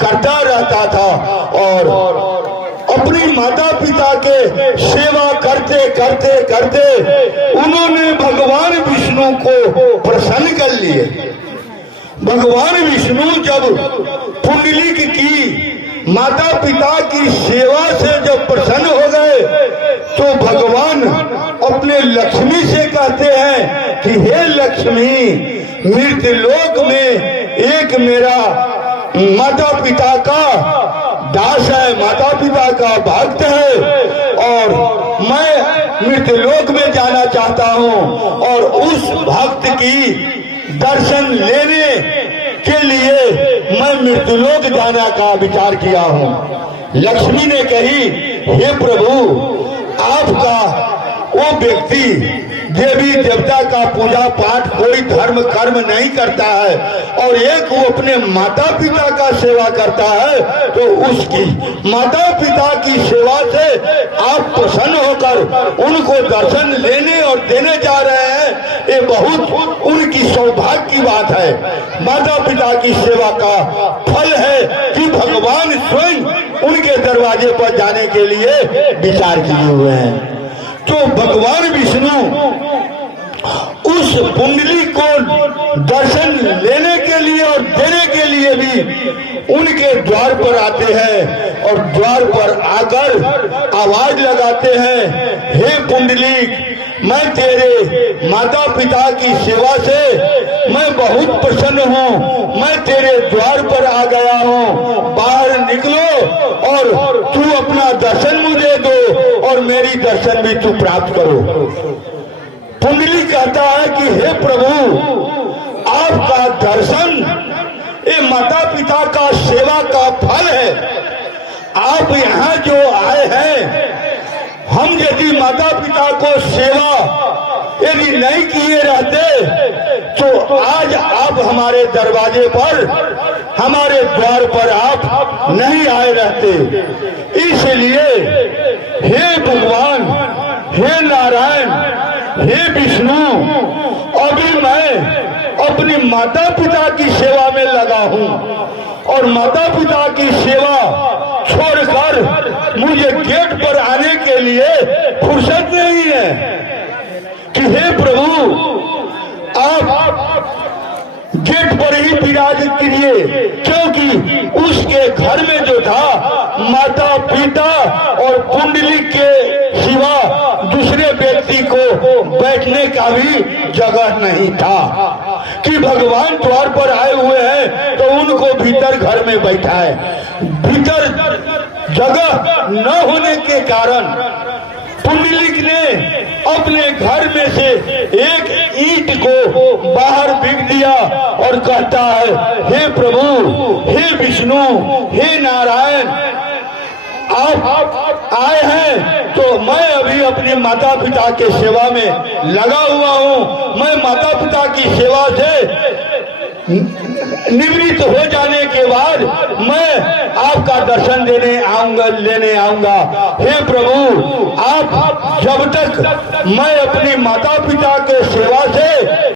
करता रहता था और अपनी माता पिता के सेवा करते करते करते उन्होंने भगवान विष्णु को प्रसन्न कर लिए। भगवान विष्णु जब पुंडलिक की माता पिता की सेवा से जब प्रसन्न हो गए तो भगवान अपने लक्ष्मी से कहते हैं कि हे लक्ष्मी, मृतलोक में एक मेरा माता पिता का दास है, माता पिता का भक्त है और मैं मृतलोक में जाना चाहता हूँ और उस भक्त की दर्शन लेने के लिए मैं मृतलोक जाने का विचार किया हूँ। लक्ष्मी ने कही, हे प्रभु, आपका वो व्यक्ति देवी देवता का पूजा पाठ कोई धर्म कर्म नहीं करता है और एक वो अपने माता पिता का सेवा करता है, तो उसकी माता पिता की सेवा से आप प्रसन्न होकर उनको दर्शन लेने और देने जा रहे हैं, ये बहुत उनकी सौभाग्य की बात है। माता पिता की सेवा का फल है कि भगवान स्वयं उनके दरवाजे पर जाने के लिए विचार किए हुए हैं। तो भगवान विष्णु उस पुंडली को दर्शन लेने के लिए और देने के लिए भी उनके द्वार पर आते हैं और द्वार पर आकर आवाज लगाते हैं, हे पुंडलिक, मैं तेरे माता पिता की सेवा से मैं बहुत प्रसन्न हूँ, मैं तेरे द्वार पर आ गया हूँ, बाहर निकलो और तू अपना दर्शन मुझे दो और मेरी दर्शन भी तू प्राप्त करो। पुंडली कहता है कि हे प्रभु, आपका दर्शन ये माता पिता का सेवा का फल है। आप यहाँ जो आए हैं, हम यदि माता पिता को सेवा यदि नहीं किए रहते तो आज आप हमारे दरवाजे पर, हमारे द्वार पर आप नहीं आए रहते। इसलिए हे भगवान, हे नारायण, हे विष्णु, अभी मैं अपनी माता पिता की सेवा में लगा हूँ और माता पिता की सेवा छोड़कर मुझे गेट पर आने के लिए फुर्सत नहीं है कि हे प्रभु, आप गेट पर ही विराजित कीजिए, क्योंकि उसके घर में जो था माता पिता और पुंडलिक के सिवा दूसरे व्यक्ति को बैठने का भी जगह नहीं था कि भगवान द्वार पर आए हुए हैं तो उनको भीतर घर में बैठा है। भीतर जगह न होने के कारण पुंडलिक ने अपने घर में से एक ईंट को बाहर फेंक दिया और कहता है, हे प्रभु, हे विष्णु, हे नारायण, आप आए हैं तो मैं अभी अपने माता पिता के सेवा में लगा हुआ हूँ। मैं माता पिता की सेवा से निवृत्त हो जाने के बाद मैं आपका दर्शन लेने आऊंगा। हे प्रभु, आप जब तक मैं अपनी माता पिता के सेवा से